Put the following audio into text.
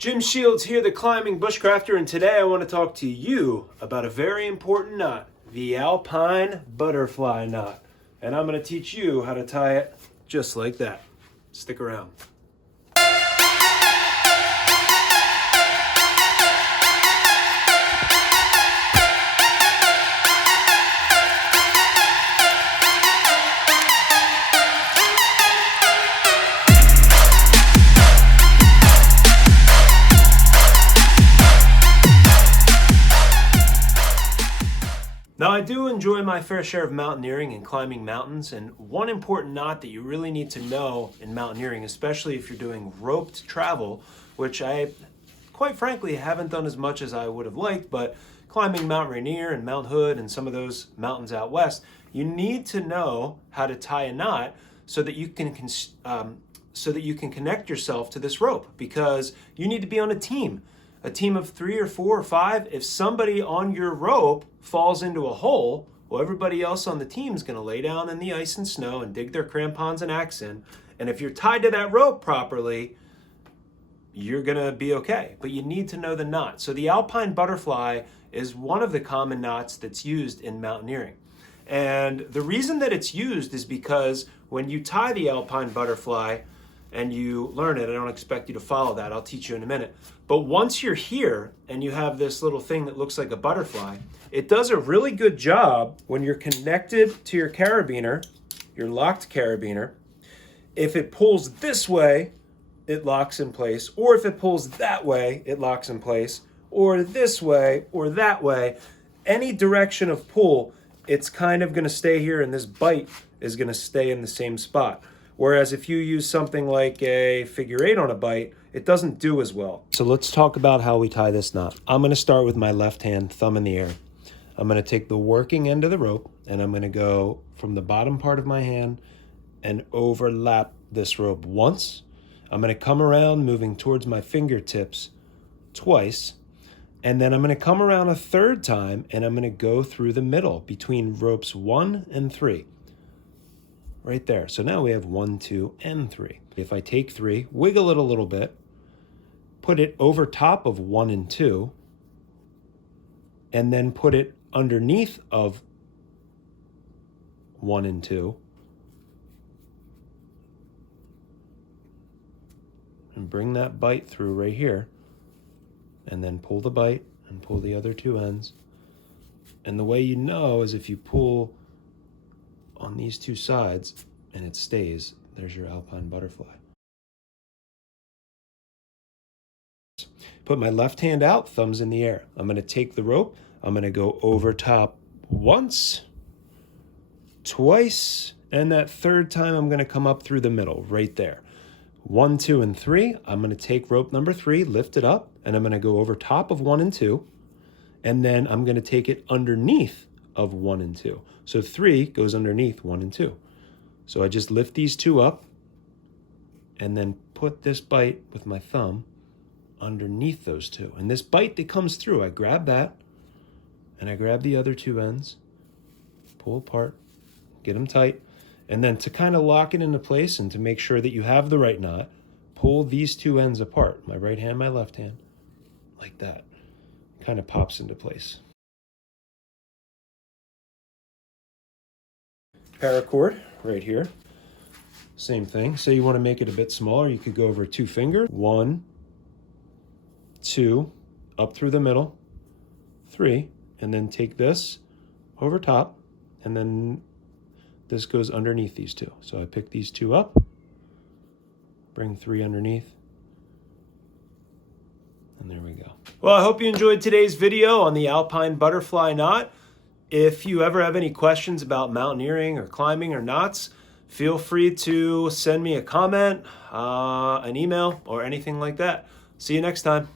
Jim Shields here, the Climbing Bushcrafter, and today I want to talk to you about a very important knot, the Alpine butterfly knot. And I'm going to teach you how to tie it just like that. Stick around. Now, I do enjoy my fair share of mountaineering and climbing mountains, and one important knot that you really need to know in mountaineering, especially if you're doing roped travel, which I, quite frankly, haven't done as much as I would have liked, but climbing Mount Rainier and Mount Hood and some of those mountains out west, you need to know how to tie a knot so that you can connect yourself to this rope, because you need to be on a team of 3 or 4 or 5. If somebody on your rope falls into a hole, well, everybody else on the team is going to lay down in the ice and snow and dig their crampons and axe in. And if you're tied to that rope properly, you're going to be okay. But you need to know the knot. So the Alpine butterfly is one of the common knots that's used in mountaineering. And the reason that it's used is because when you tie the Alpine butterfly, and you learn it, I don't expect you to follow that, I'll teach you in a minute. But once you're here and you have this little thing that looks like a butterfly, it does a really good job when you're connected to your carabiner, your locked carabiner. If it pulls this way, it locks in place, or if it pulls that way, it locks in place, or this way, or that way. Any direction of pull, it's kind of gonna stay here, and this bite is gonna stay in the same spot. Whereas if you use something like a figure 8 on a bite, it doesn't do as well. So let's talk about how we tie this knot. I'm going to start with my left hand, thumb in the air. I'm going to take the working end of the rope, and I'm going to go from the bottom part of my hand and overlap this rope once. I'm going to come around, moving towards my fingertips twice. And then I'm going to come around a third time, and I'm going to go through the middle between ropes 1 and 3. Right there. So now we have 1, 2, and 3. If I take 3, wiggle it a little bit, put it over top of 1 and 2, and then put it underneath of 1 and 2, and bring that bite through right here, and then pull the bite and pull the other 2 ends. And the way you know is if you pull on these 2 sides and it stays, there's your Alpine butterfly. Put my left hand out, thumbs in the air. I'm going to take the rope, I'm going to go over top once, twice, and that third time I'm going to come up through the middle right there. 1, 2, and 3. I'm going to take rope number 3, lift it up, and I'm going to go over top of 1 and 2, and then I'm going to take it underneath of 1 and 2. So 3 goes underneath 1 and 2. So I just lift these 2 up and then put this bite with my thumb underneath those 2. And this bite that comes through, I grab that and I grab the other 2 ends, pull apart, get them tight. And then to kind of lock it into place and to make sure that you have the right knot, pull these 2 ends apart, my right hand, my left hand, like that. Kind of pops into place. Paracord right here, same thing. Say you want to make it a bit smaller, you could go over 2 fingers. 1, 2, up through the middle, 3, and then take this over top, and then this goes underneath these 2. So I pick these 2 up, bring 3 underneath, and there we go. Well, I hope you enjoyed today's video on the Alpine butterfly knot. If you ever have any questions about mountaineering or climbing or knots, feel free to send me a comment, an email, or anything like that. See you next time.